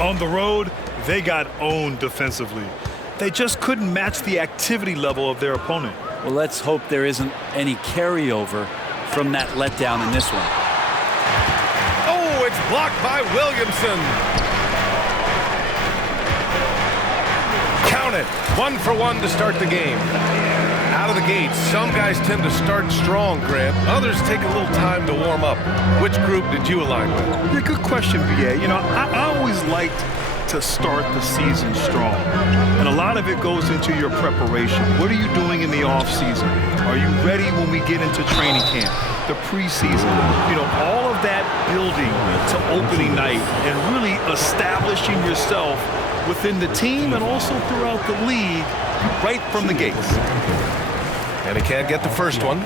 On the road, they got owned defensively. They just couldn't match the activity level of their opponent. Well, let's hope there isn't any carryover from that letdown in this one. Oh, it's blocked by Williamson. Count it. 1 for 1 to start the game. Out of the gate, some guys tend to start strong, Grant. Others take a little time to warm up. Which group did you align with? Yeah, good question, BA. You know, I always liked to start the season strong. And a lot of it goes into your preparation. What are you doing in the off-season? Are you ready when we get into training camp, the preseason? You know, all of that building to opening night and really establishing yourself within the team and also throughout the league right from the gates. And he can't get the first one.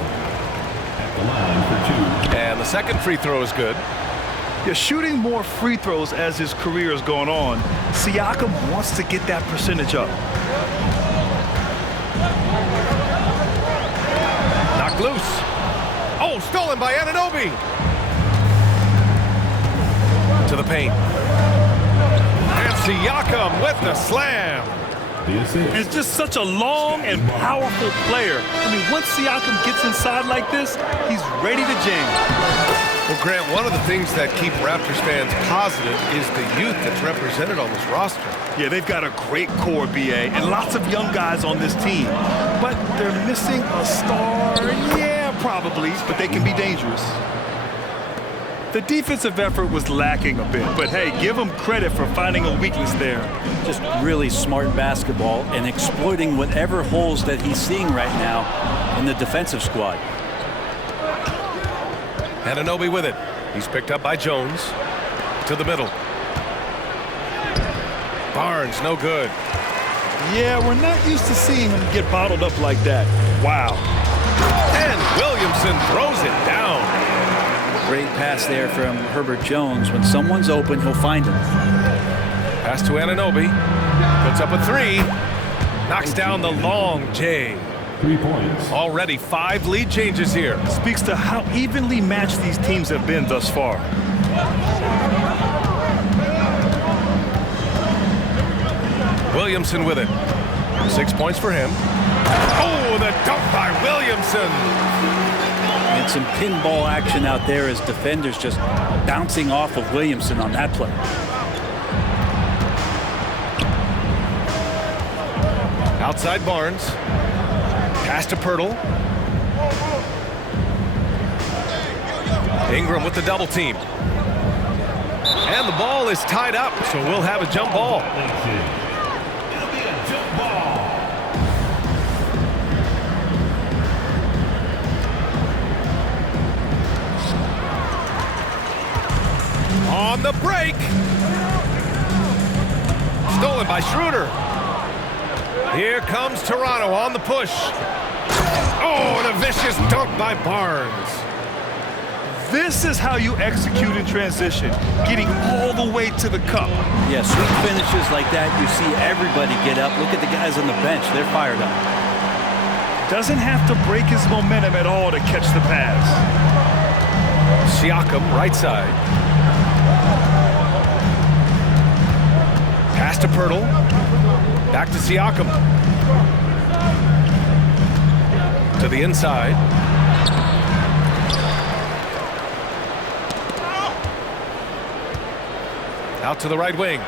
And the second free throw is good. Yeah, shooting more free throws as his career is going on, Siakam wants to get that percentage up. Knocked loose. Oh, stolen by Anunoby. To the paint. And Siakam with the slam. It's just such a long and powerful player. I mean, once Siakam gets inside like this, he's ready to jam. Well, Grant, one of the things that keep Raptors fans positive is the youth that's represented on this roster. Yeah, they've got a great core, BA, and lots of young guys on this team. But they're missing a star, yeah, probably, but they can be dangerous. The defensive effort was lacking a bit, but hey, give them credit for finding a weakness there. Just really smart basketball and exploiting whatever holes that he's seeing right now in the defensive squad. Anunoby with it. He's picked up by Jones. To the middle. Barnes, no good. Yeah, we're not used to seeing him get bottled up like that. Wow. And Williamson throws it down. Great pass there from Herbert Jones. When someone's open, he'll find him. Pass to Anunoby. Puts up a three. Knocks down the long J. 3 points. Already 5 lead changes here. Speaks to how evenly matched these teams have been thus far. Williamson with it. 6 points for him. Oh, the dunk by Williamson. And some pinball action out there as defenders just bouncing off of Williamson on that play. Outside Barnes. Pass to Pirtle. Ingram with the double team. And the ball is tied up, so we'll have a jump ball. It'll be a jump ball. On the break. Stolen by Schroeder. Here comes Toronto on the push. Oh, and a vicious dunk by Barnes. This is how you execute in transition, getting all the way to the cup. Yeah, sweet finishes like that, you see everybody get up. Look at the guys on the bench. They're fired up. Doesn't have to break his momentum at all to catch the pass. Siakam, right side. Pass to Pirtle. Back to Siakam. To the inside. Out to the right wing.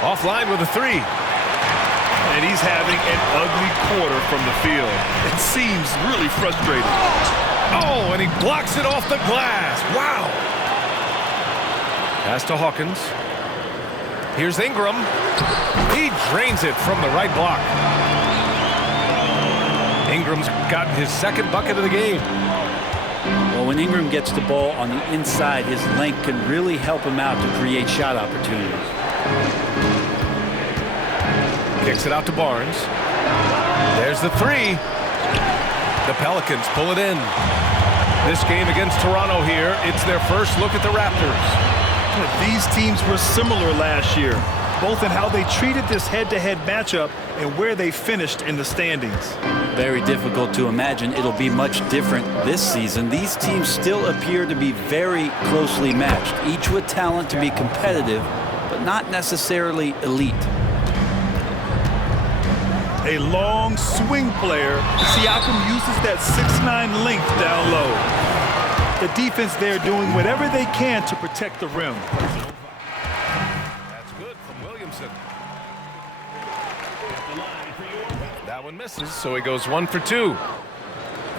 Offline with a three. And he's having an ugly quarter from the field. It seems really frustrating. Oh, and he blocks it off the glass. Wow. Pass to Hawkins. Here's Ingram. He drains it from the right block. Ingram's gotten his second bucket of the game. Well, when Ingram gets the ball on the inside, his length can really help him out to create shot opportunities. Kicks it out to Barnes. There's the three. The Pelicans pull it in. This game against Toronto here, it's their first look at the Raptors. These teams were similar last year. both in how they treated this head-to-head matchup and where they finished in the standings. Very difficult to imagine it'll be much different this season. These teams still appear to be very closely matched, each with talent to be competitive, but not necessarily elite. A long swing player. Siakam uses that 6'9" length down low. The defense there doing whatever they can to protect the rim. That's good from Williamson. That one misses, so he goes 1 for 2.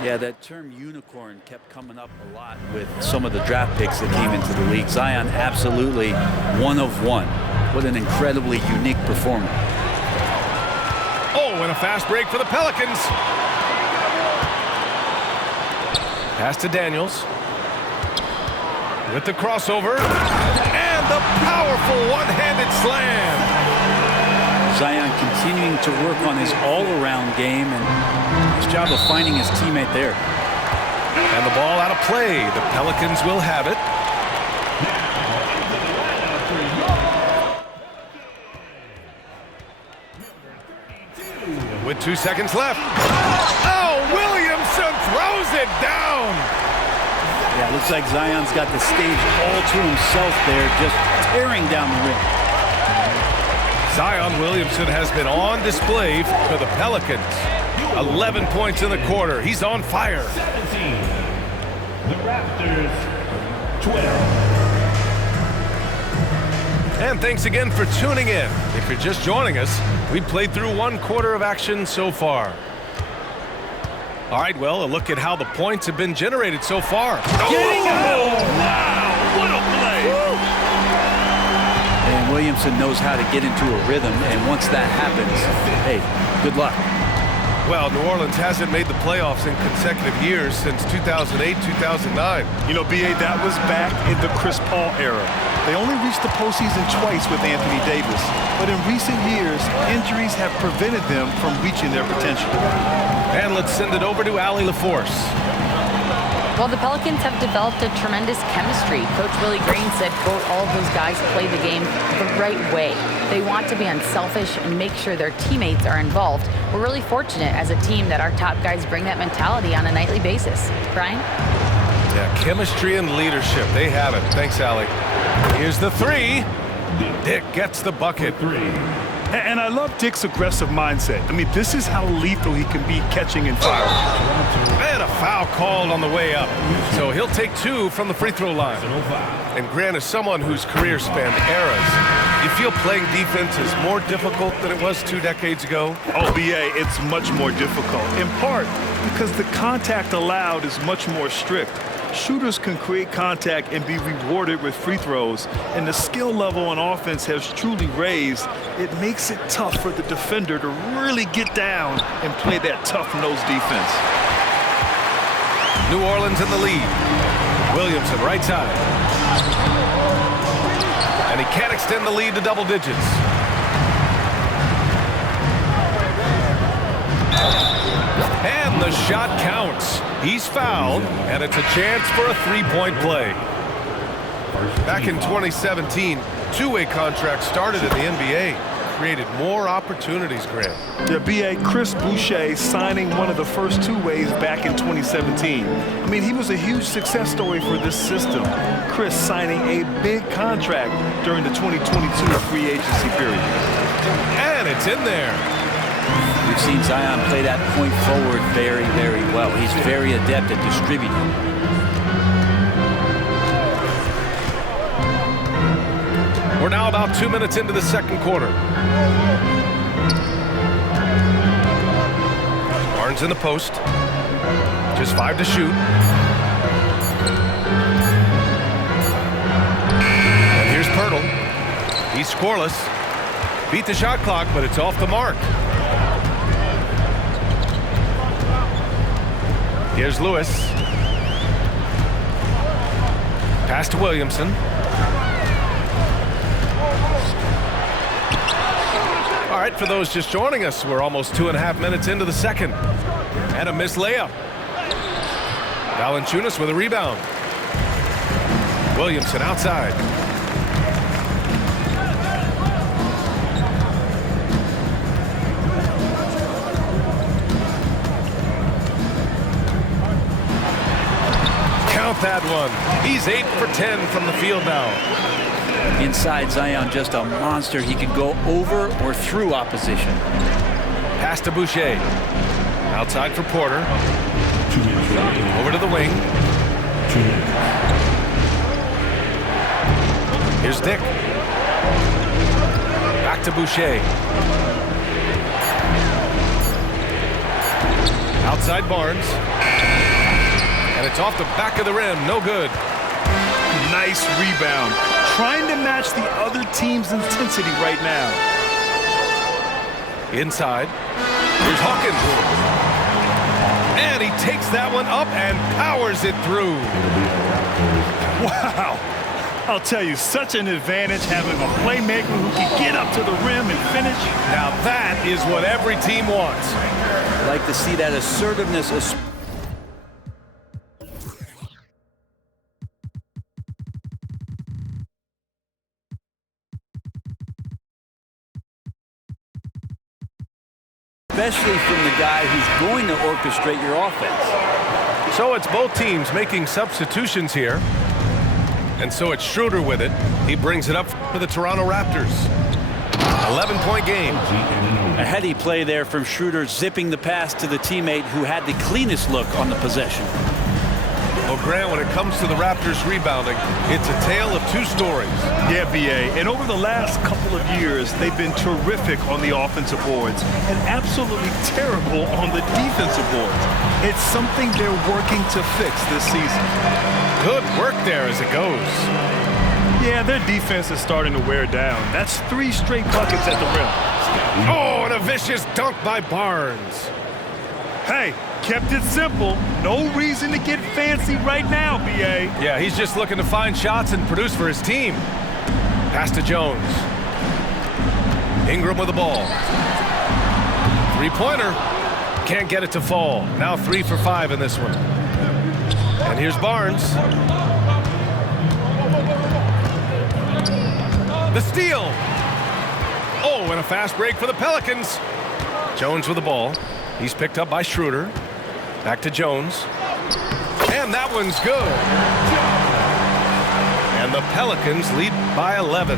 Yeah, that term unicorn kept coming up a lot with some of the draft picks that came into the league. Zion, absolutely one of one. What an incredibly unique performer. Oh, and a fast break for the Pelicans. Pass to Daniels. With the crossover. And the powerful one-handed slam. Zion continuing to work on his all-around game and his job of finding his teammate there. And the ball out of play. The Pelicans will have it. With 2 seconds left. Oh, Williamson throws it down. Yeah, looks like Zion's got the stage all to himself there, just tearing down the rim. Zion Williamson has been on display for the Pelicans. 11 points in the quarter. He's on fire. 17. The Raptors, 12. And thanks again for tuning in. If you're just joining us, we've played through 1 quarter of action so far. All right, well, a look at how the points have been generated so far. Getting out! Wow, what a play! And Williamson knows how to get into a rhythm, and once that happens, hey, good luck. Well, New Orleans hasn't made the playoffs in consecutive years since 2008, 2009. You know, B.A., that was back in the Chris Paul era. They only reached the postseason twice with Anthony Davis, but in recent years, injuries have prevented them from reaching their potential. And let's send it over to Allie LaForce. Well, the Pelicans have developed a tremendous chemistry. Coach Willie Green said, quote, all of those guys play the game the right way. They want to be unselfish and make sure their teammates are involved. We're really fortunate as a team that our top guys bring that mentality on a nightly basis. Brian? Yeah, chemistry and leadership. They have it. Thanks, Allie. Here's the 3. Dick gets the bucket. 3. And I love Dick's aggressive mindset. I mean, this is how lethal he can be catching and firing. And a foul called on the way up. So he'll take 2 from the free throw line. And Grant is someone whose career spanned eras. You feel playing defense is more difficult than it was 2 decades ago? Oh, B.A., it's much more difficult, in part because the contact allowed is much more strict. Shooters can create contact and be rewarded with free throws, and the skill level on offense has truly raised. It makes it tough for the defender to really get down and play that tough-nosed defense. New Orleans in the lead. Williamson, right side. And he can't extend the lead to double digits. And the shot counts. He's fouled, and it's a chance for a 3-point play. Back in 2017, two-way contracts started in the NBA. Created more opportunities, Grant. Yeah, B.A., Chris Boucher signing one of the first two-ways back in 2017. I mean, he was a huge success story for this system. Chris signing a big contract during the 2022 free agency period. And it's in there. We've seen Zion play that point forward very, very well. He's very adept at distributing. We're now about 2 minutes into the second quarter. Barnes in the post. Just 5 to shoot. And here's Pirtle. He's scoreless. Beat the shot clock, but it's off the mark. Here's Lewis. Pass to Williamson. All right, for those just joining us, we're almost 2.5 minutes into the second. And a missed layup. Valanciunas with a rebound. Williamson outside. that one. He's 8 for 10 from the field now. Inside, Zion just a monster. He can go over or through opposition. Pass to Boucher. Outside for Porter. Over to the wing. Here's Dick. Back to Boucher. Outside Barnes. And it's off the back of the rim. No good. Nice rebound. Trying to match the other team's intensity right now. Inside. Here's Hawkins. And he takes that one up and powers it through. Wow. I'll tell you, such an advantage having a playmaker who can get up to the rim and finish. Now that is what every team wants. I like to see that assertiveness. Especially from the guy who's going to orchestrate your offense. So it's both teams making substitutions here. And so it's Schroeder with it. He brings it up for the Toronto Raptors. 11-point game. A heady play there from Schroeder, zipping the pass to the teammate who had the cleanest look on the possession. Well, Grant, when it comes to the Raptors rebounding, it's a tale of two stories. Yeah, B.A. And over the last couple of years, they've been terrific on the offensive boards and absolutely terrible on the defensive boards. It's something they're working to fix this season. Good work there as it goes. Yeah, their defense is starting to wear down. That's 3 straight buckets at the rim. Oh, and a vicious dunk by Barnes. Hey, kept it simple. No reason to get fancy right now, B.A. Yeah, he's just looking to find shots and produce for his team. Pass to Jones. Ingram with the ball. Three-pointer. Can't get it to fall. Now 3 for 5 in this one. And here's Barnes. The steal. Oh, and a fast break for the Pelicans. Jones with the ball. He's picked up by Schroeder. Back to Jones. And that one's good. And the Pelicans lead by 11.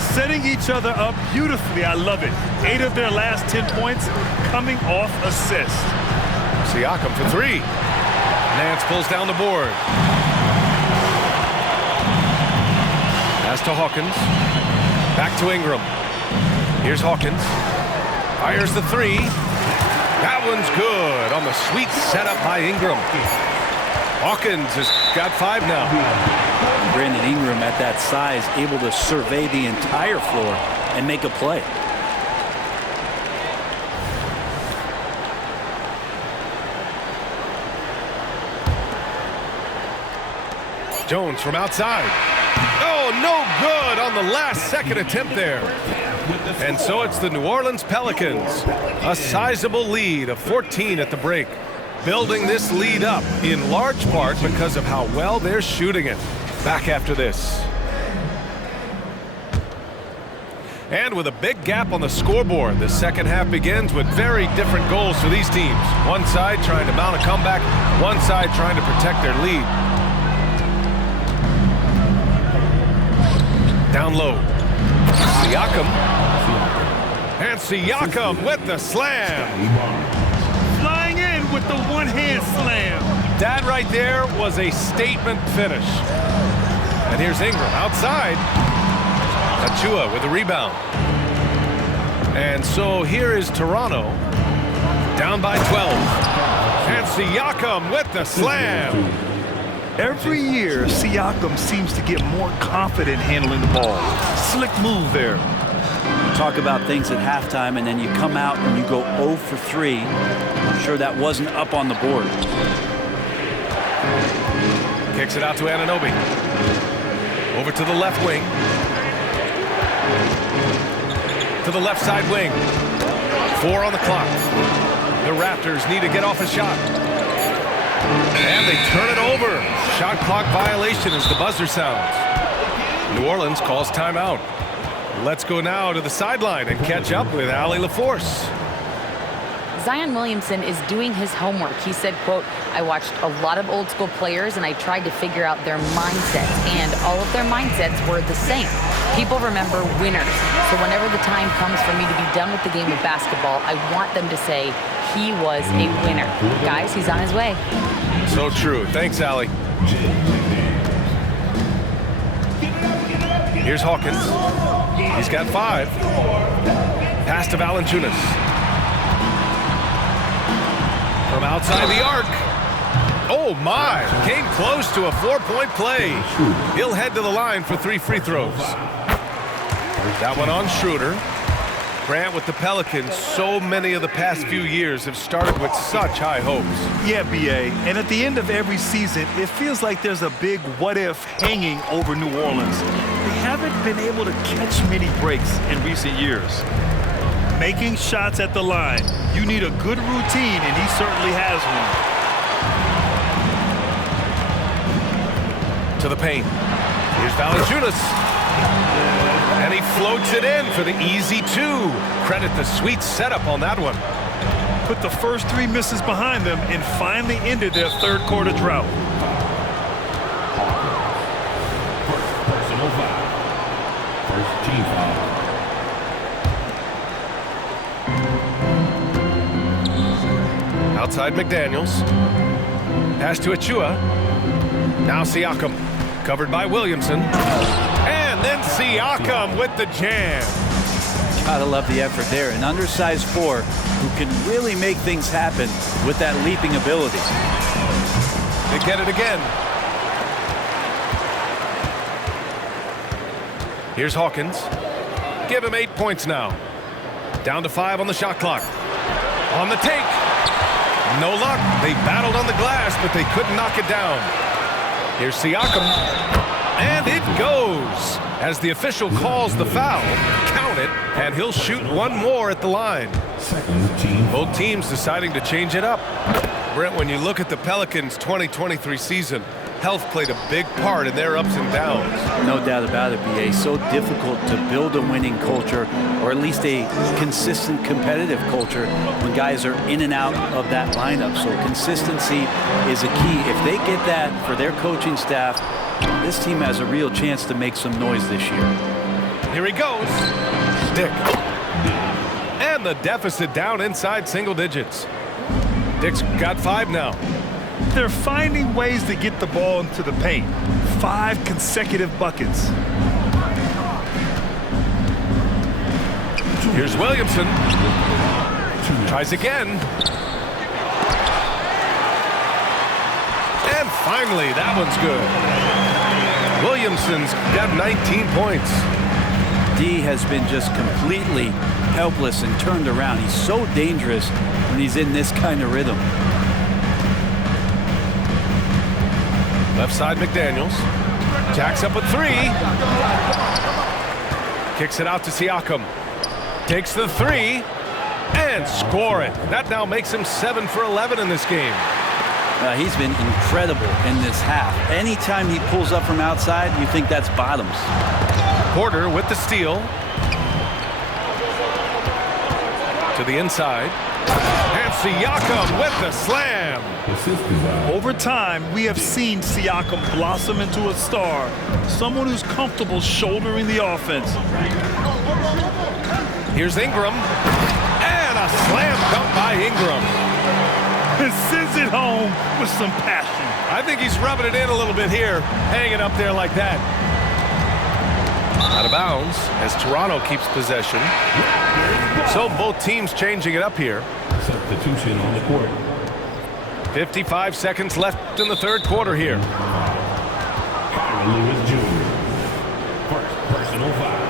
Setting each other up beautifully. I love it. 8 of their last 10 points coming off assists. Siakam for 3. Nance pulls down the board. Pass to Hawkins. Back to Ingram. Here's Hawkins. Fires the 3. That one's good on the sweet setup by Ingram. Hawkins has got 5 now. Brandon Ingram at that size, able to survey the entire floor and make a play. Jones from outside. Oh, no good on the last second attempt there. And so it's the New Orleans Pelicans. A sizable lead of 14 at the break. Building this lead up in large part because of how well they're shooting it. Back after this. And with a big gap on the scoreboard, the second half begins with very different goals for these teams. One side trying to mount a comeback, one side trying to protect their lead. Down low. Siakam. And Siakam with the slam. Flying in with the one-hand slam. That right there was a statement finish. And here's Ingram outside. Achua with the rebound. And so here is Toronto down by 12. And Siakam with the slam. Every year, Siakam seems to get more confident handling the ball. Slick move there. Talk about things at halftime, and then you come out and you go 0 for 3. I'm sure that wasn't up on the board. Kicks it out to Anunoby. Over to the left wing. To the left side wing. 4 on the clock. The Raptors need to get off a shot. And they turn it over. Shot clock violation as the buzzer sounds. New Orleans calls timeout. Let's go now to the sideline and catch up with Allie LaForce. Zion Williamson is doing his homework. He said, quote, "I watched a lot of old school players and I tried to figure out their mindsets, and all of their mindsets were the same. People remember winners. So whenever the time comes for me to be done with the game of basketball, I want them to say he was a winner." Guys, he's on his way. So true. Thanks, Allie. Here's Hawkins. He's got 5. Pass to Valanciunas. From outside the arc. Oh, my. Came close to a 4-point play. He'll head to the line for 3 free throws. That one on Schroeder. Grant, with the Pelicans, so many of the past few years have started with such high hopes. Yeah, B.A. And at the end of every season, it feels like there's a big what-if hanging over New Orleans. They haven't been able to catch many breaks in recent years. Making shots at the line. You need a good routine, and he certainly has one. To the paint. Here's Valanciunas. And he floats it in for the easy 2. Credit the sweet setup on that one. Put the first 3 misses behind them and finally ended their third quarter drought. Personal foul. First team foul. Outside McDaniels. Pass to Achua. Now Siakam. Covered by Williamson. And then Siakam with the jam. Gotta love the effort there. An undersized 4 who can really make things happen with that leaping ability. They get it again. Here's Hawkins. Give him 8 points now. Down to 5 on the shot clock. On the take. No luck. They battled on the glass, but they couldn't knock it down. Here's Siakam. And it goes. As the official calls the foul, count it, and he'll shoot one more at the line. Second team. Both teams deciding to change it up. Brent, when you look at the Pelicans' 2023 season, health played a big part in their ups and downs. No doubt about it, B.A. So difficult to build a winning culture, or at least a consistent competitive culture, when guys are in and out of that lineup. So consistency is a key. If they get that for their coaching staff, this team has a real chance to make some noise this year. Here he goes. Dick. And the deficit down inside single digits. Dick's got 5 now. They're finding ways to get the ball into the paint. 5 consecutive buckets. Here's Williamson. Tries again. And finally, that one's good. Williamson's got 19 points. D has been just completely helpless and turned around. He's so dangerous when he's in this kind of rhythm. Left side McDaniels. Jacks up with 3. Kicks it out to Siakam. Takes the 3 and score it. That now makes him 7 for 11 in this game. He's been incredible in this half. Anytime he pulls up from outside, you think that's bottoms. Porter with the steal. To the inside. And Siakam with the slam. Over time, we have seen Siakam blossom into a star, someone who's comfortable shouldering the offense. Here's Ingram. And a slam dunk by Ingram. And sends it home with some passion. I think he's rubbing it in a little bit here, hanging up there like that. Out of bounds as Toronto keeps possession. So both teams changing it up here. Substitution on the court. 55 seconds left in the third quarter here. Lewis Jr. First personal foul.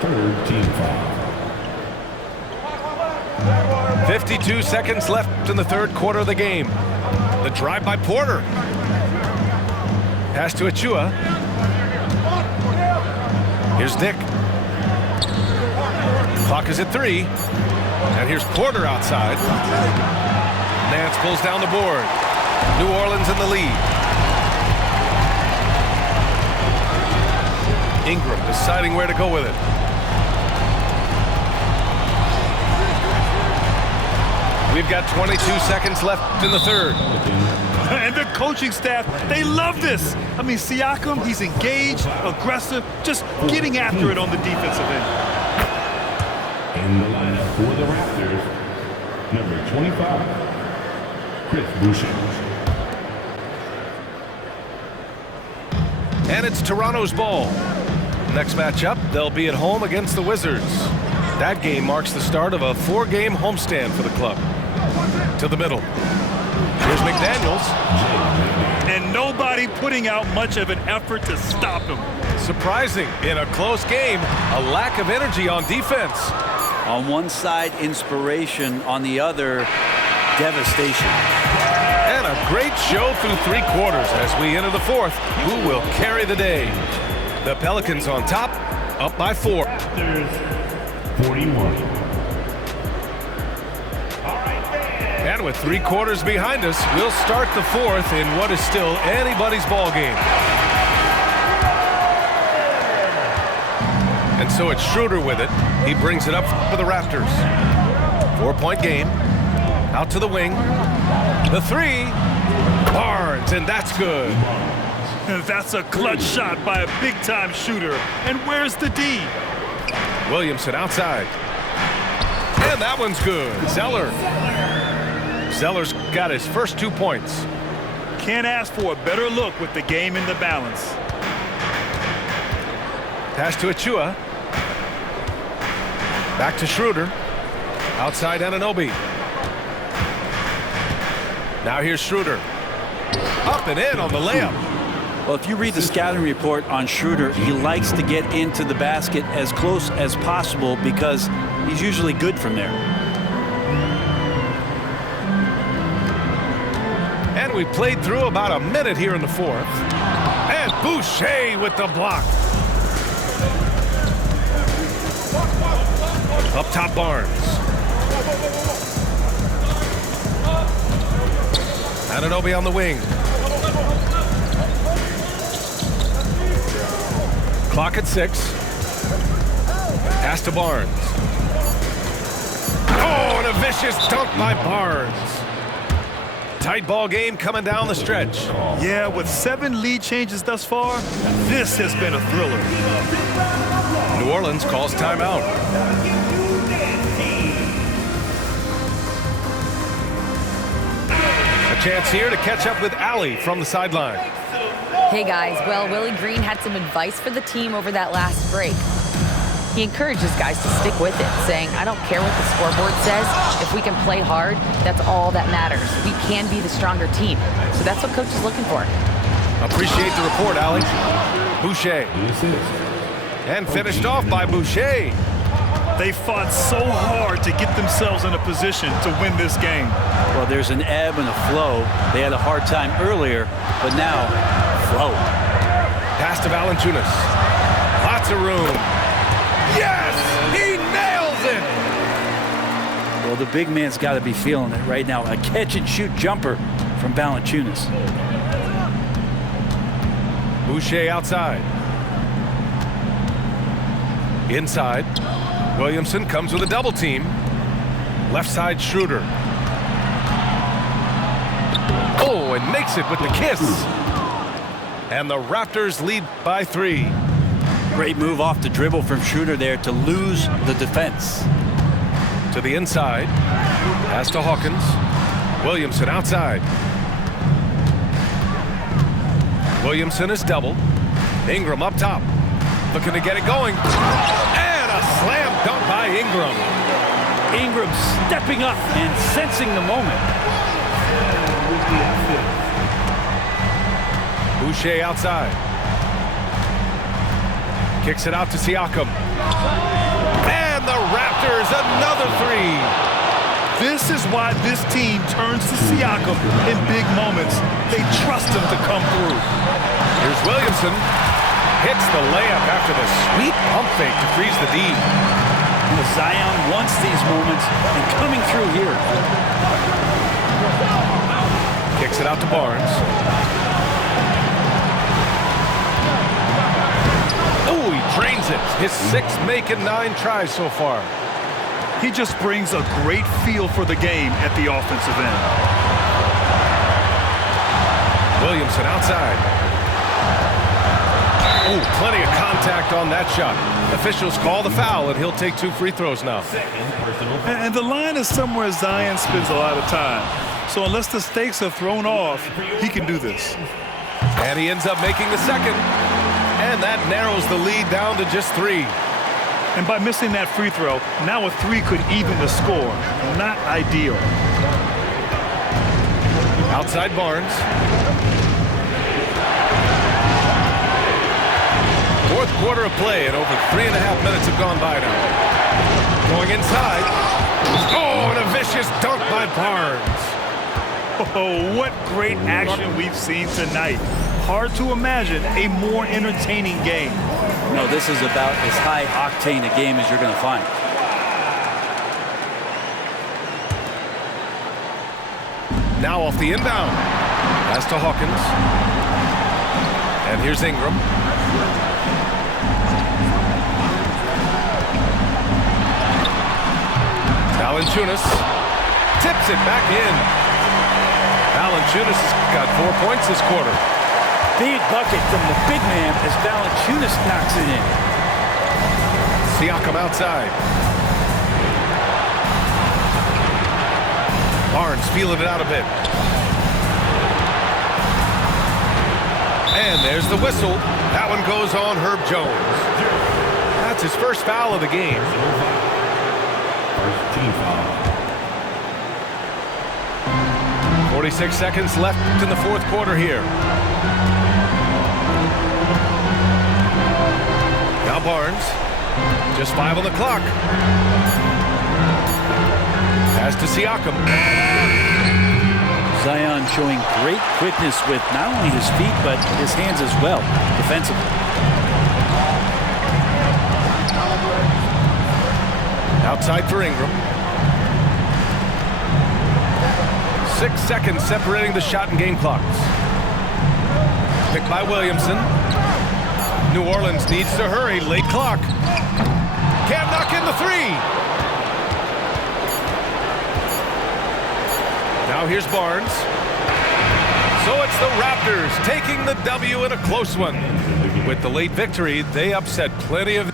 Third team foul. 52 seconds left in the third quarter of the game. The drive by Porter. Pass to Achua. Here's Dick. Clock is at 3. And here's Porter outside. Nance pulls down the board. New Orleans in the lead. Ingram deciding where to go with it. We've got 22 seconds left in the third. And the coaching staff, they love this. I mean, Siakam, he's engaged, aggressive, just getting after it on the defensive end. In the lineup for the Raptors, number 25, Chris Boucher. And it's Toronto's ball. Next matchup, they'll be at home against the Wizards. That game marks the start of a 4-game homestand for the club. To the middle. Here's McDaniels. And nobody putting out much of an effort to stop him. Surprising, in a close game, a lack of energy on defense. On one side, inspiration. On the other, devastation. And a great show through 3 quarters as we enter the fourth. Who will carry the day? The Pelicans on top, up by 4. Raptors, 41. And with 3 quarters behind us, we'll start the fourth in what is still anybody's ball game. And so it's Schroeder with it. He brings it up for the Raptors. 4-point game. Out to the wing. The 3. Barnes, and that's good. That's a clutch shot by a big-time shooter. And where's the D? Williamson outside. And that one's good. Zeller's got his first 2 points. Can't ask for a better look with the game in the balance. Pass to Achua. Back to Schroeder. Outside Anunoby. Now here's Schroeder. Up and in on the layup. Well, if you read the scouting report on Schroeder, he likes to get into the basket as close as possible because he's usually good from there. And we played through about a minute here in the fourth. And Boucher with the block. Up top, Barnes. Anunoby on the wing. Clock at 6. Pass to Barnes. Oh, and a vicious dunk by Barnes. Tight ball game coming down the stretch. Yeah, with 7 lead changes thus far, this has been a thriller. New Orleans calls timeout. A chance here to catch up with Allie from the sideline. Hey guys, well, Willie Green had some advice for the team over that last break. He encourages guys to stick with it, saying, I don't care what the scoreboard says. If we can play hard, that's all that matters. We can be the stronger team. So that's what coach is looking for. Appreciate the report, Allie. Boucher. And finished off by Boucher. They fought so hard to get themselves in a position to win this game. Well, there's an ebb and a flow. They had a hard time earlier, but now, flow. Pass to Valanciunas. Lots of room. Yes! He nails it! Well, the big man's got to be feeling it right now. A catch-and-shoot jumper from Valanciunas. Boucher outside. Inside. Williamson comes with a double team. Left side Schroeder. Oh, and makes it with the kiss. And the Raptors lead by 3. Great move off the dribble from Schroeder there to lose the defense. To the inside. Pass to Hawkins. Williamson outside. Williamson is double. Ingram up top. Looking to get it going. And a slam dunk by Ingram. Ingram stepping up and sensing the moment. Boucher outside. Kicks it out to Siakam. And the Raptors, another 3. This is why this team turns to Siakam in big moments. They trust him to come through. Here's Williamson. Hits the layup after the sweet pump fake to freeze the D. Zion wants these moments and coming through here. Kicks it out to Barnes. Oh, he drains it. His 6th make and 9 tries so far. He just brings a great feel for the game at the offensive end. Williamson outside. Oh, plenty of contact on that shot. Officials call the foul, and he'll take 2 free throws now. And the line is somewhere Zion spends a lot of time. So unless the stakes are thrown off, he can do this. And he ends up making the second. And that narrows the lead down to just 3. And by missing that free throw, now a 3 could even the score. Not ideal. Outside Barnes. Fourth quarter of play, and over 3.5 minutes have gone by now. Going inside. Oh, and a vicious dunk by Barnes. Oh, what great action we've seen tonight. Hard to imagine a more entertaining game. No, this is about as high-octane a game as you're going to find. Now off the inbound. Pass to Hawkins. And here's Ingram. Valanciunas tips it back in. Valanciunas has got 4 points this quarter. Big bucket from the big man as Valanciunas knocks it in. Siakam outside. Barnes feeling it out a bit. And there's the whistle. That one goes on Herb Jones. That's his first foul of the game. First team foul. 46 seconds left in the fourth quarter here. Now Barnes. Just 5 on the clock. Pass to Siakam. Zion showing great quickness with not only his feet, but his hands as well, defensively. Outside for Ingram. 6 seconds separating the shot and game clocks. Picked by Williamson. New Orleans needs to hurry. Late clock. Can't knock in the 3. Now here's Barnes. So it's the Raptors taking the W in a close one. With the late victory, they upset plenty of